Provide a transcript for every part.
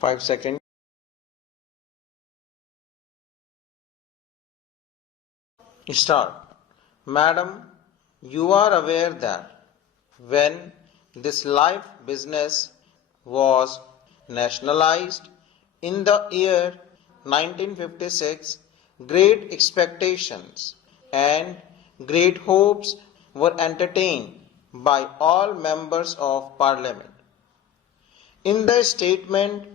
5 seconds. Start. Madam, you are aware that when this life business was nationalized in the year 1956, great expectations and great hopes were entertained by all members of Parliament. In the statement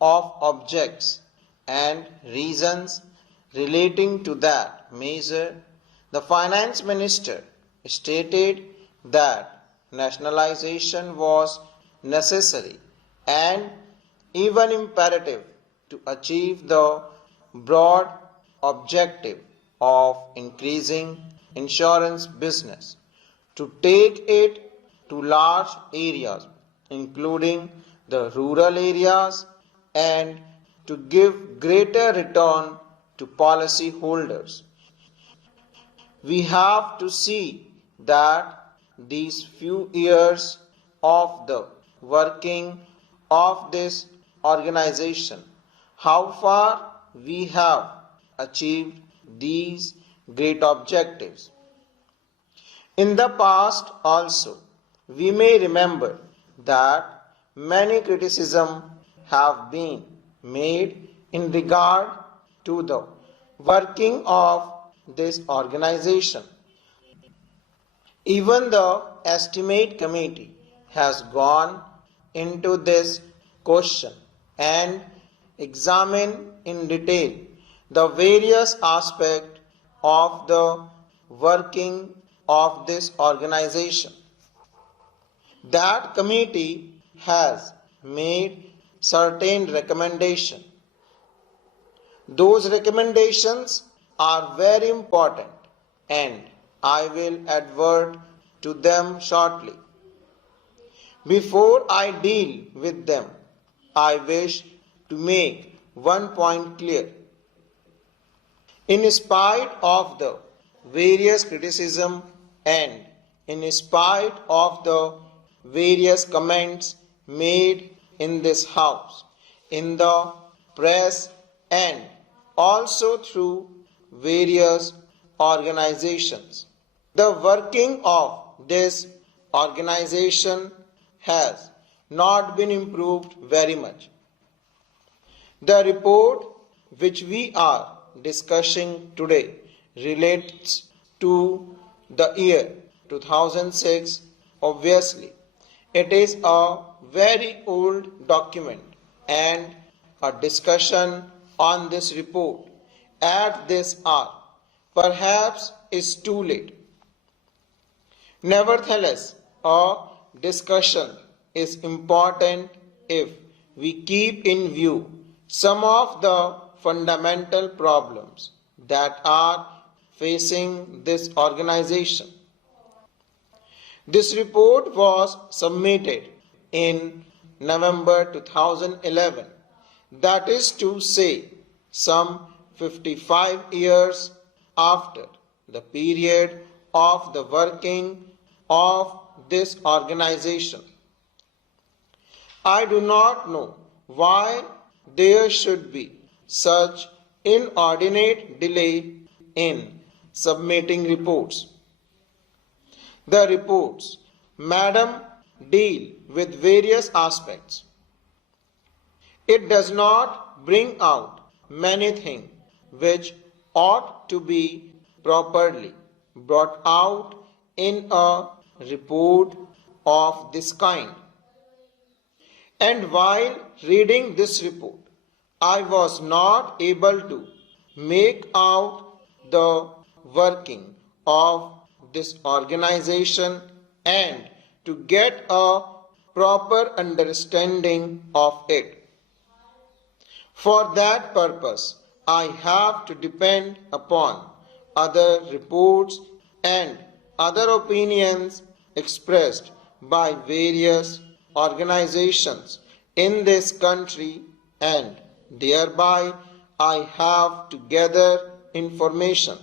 of objects and reasons relating to that measure, the Finance Minister stated that nationalization was necessary and even imperative to achieve the broad objective of increasing insurance business, to take it to large areas, including the rural areas, and to give greater return to policy holders. We have to see that these few years of the working of this organization, how far we have achieved these great objectives. In the past also, we may remember that many criticisms have been made in regard to the working of this organization. Even the estimate committee has gone into this question and examined in detail the various aspects of the working of this organization. That committee has made certain recommendations. Those recommendations are very important and I will advert to them shortly. Before I deal with them, I wish to make one point clear. In spite of the various criticism and in spite of the various comments made in this house, in the press, and also through various organizations, the working of this organization has not been improved very much. The report which we are discussing today relates to the year 2006. Obviously, it is a very old document and a discussion on this report at this hour perhaps is too late. Nevertheless, a discussion is important if we keep in view some of the fundamental problems that are facing this organization. This report was submitted in November 2011, that is to say, some 55 years after the period of the working of this organization. I do not know why there should be such inordinate delay in submitting reports. The reports, Madam, deal with various aspects. It does not bring out many things which ought to be properly brought out in a report of this kind. And while reading this report, I was not able to make out the working of this organization and to get a proper understanding of it. For that purpose, I have to depend upon other reports and other opinions expressed by various organizations in this country, and thereby I have to gather information.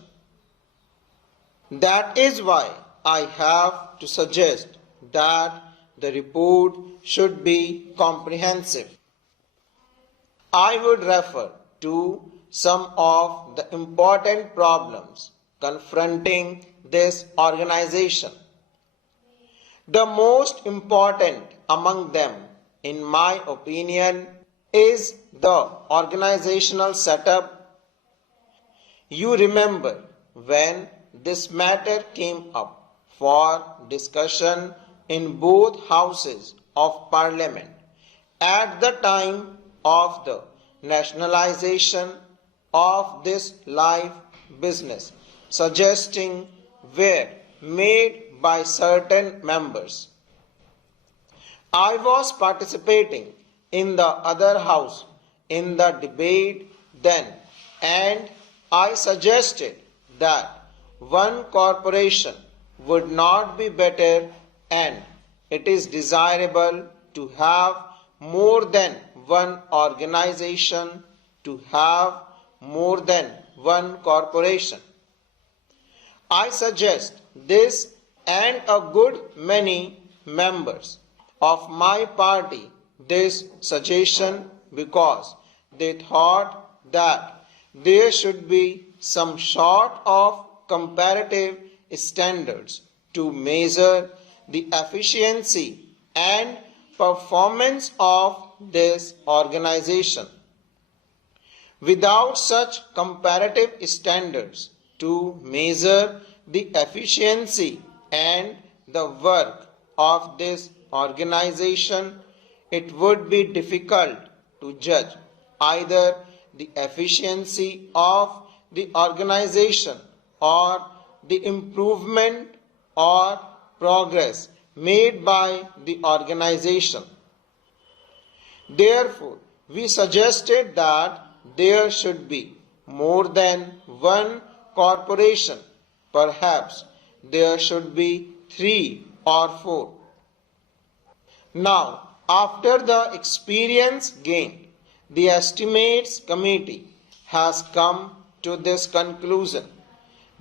That is why I have to suggest that the report should be comprehensive. I would refer to some of the important problems confronting this organization. The most important among them, in my opinion, is the organizational setup. You remember when this matter came up for discussion in both houses of Parliament at the time of the nationalization of this life business, suggesting were made by certain members. I was participating in the other house in the debate then, and I suggested that one corporation would not be better, and it is desirable to have more than one organization to have more than one corporation. I suggest this, and a good many members of my party this suggestion because they thought that there should be some sort of comparative standards to measure the efficiency and performance of this organization. Without such comparative standards to measure the efficiency and the work of this organization, it would be difficult to judge either the efficiency of the organization or the improvement or progress made by the organization. Therefore, we suggested that there should be more than one corporation. Perhaps there should be 3 or 4. Now, after the experience gained, the estimates committee has come to this conclusion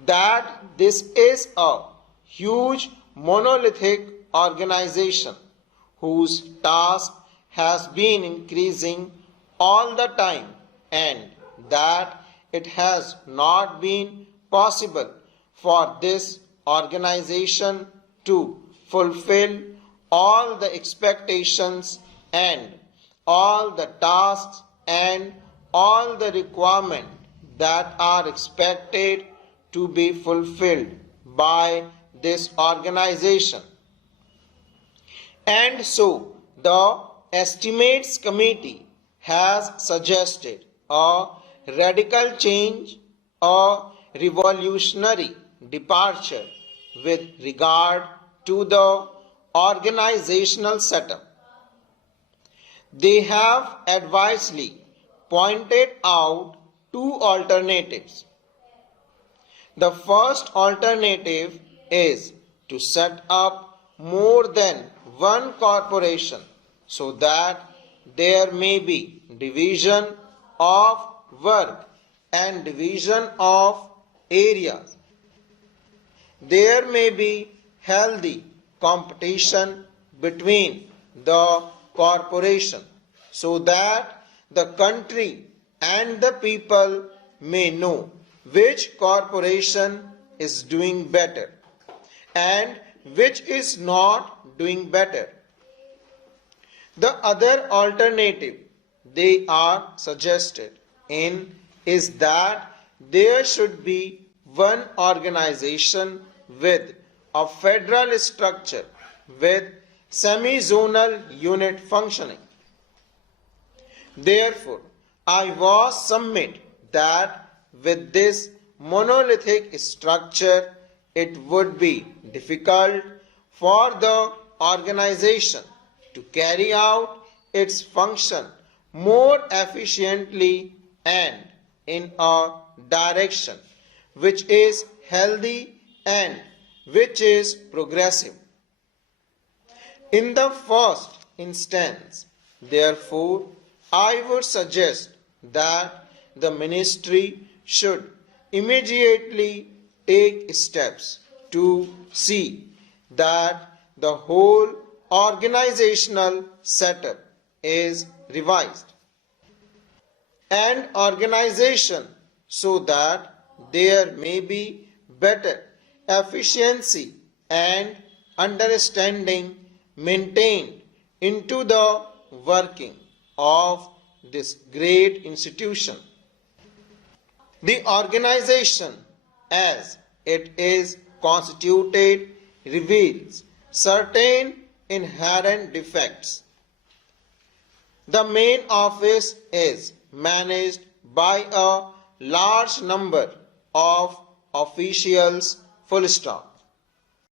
that this is a huge monolithic organization whose task has been increasing all the time, and that it has not been possible for this organization to fulfill all the expectations and all the tasks and all the requirements that are expected to be fulfilled by this organization. And so the estimates committee has suggested a radical change, a revolutionary departure with regard to the organizational setup. They have advisedly pointed out 2 alternatives. The first alternative is to set up more than one corporation so that there may be division of work and division of areas. There may be healthy competition between the corporation so that the country and the people may know which corporation is doing better and which is not doing better. The other alternative they are suggested in is that there should be one organization with a federal structure with semi-zonal unit functioning. Therefore, I was submit that with this monolithic structure, it would be difficult for the organization to carry out its function more efficiently and in a direction which is healthy and which is progressive. In the first instance, therefore, I would suggest that the ministry should immediately take steps to see that the whole organizational setup is revised. and organization so that there may be better efficiency and understanding maintained into the working of this great institution. The organization as it is constituted reveals certain inherent defects. The main office is managed by a large number of officials, full stop.